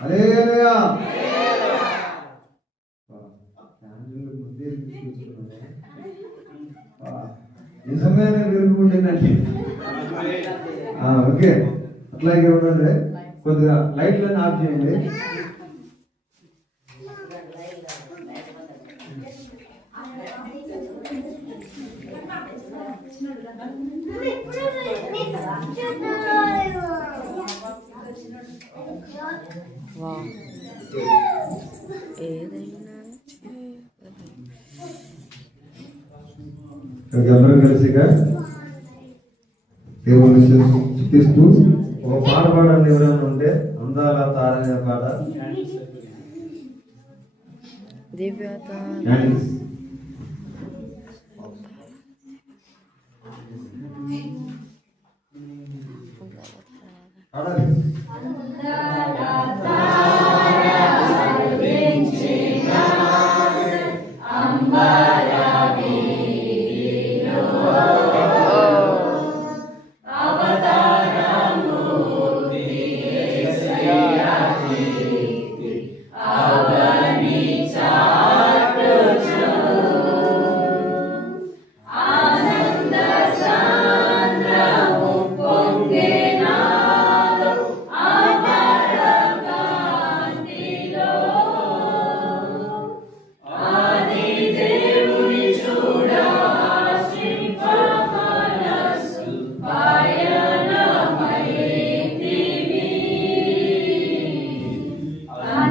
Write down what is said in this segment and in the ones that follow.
హల్లెలూయా. వా, వెలుగు ఉండిందండి ఓకే. అట్లాగే ఉండండి. కొద్దిగా లైట్లను ఆఫ్ చేయండి. వావ్ ఇక్కడికి అందరూ కలిసిగా దేవుని స్థుతిస్తూ ఒక పాట పాడండి ఎవరైనా ఉంటే అందాల తారనే పాట. పాడాలి.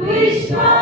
Vishwa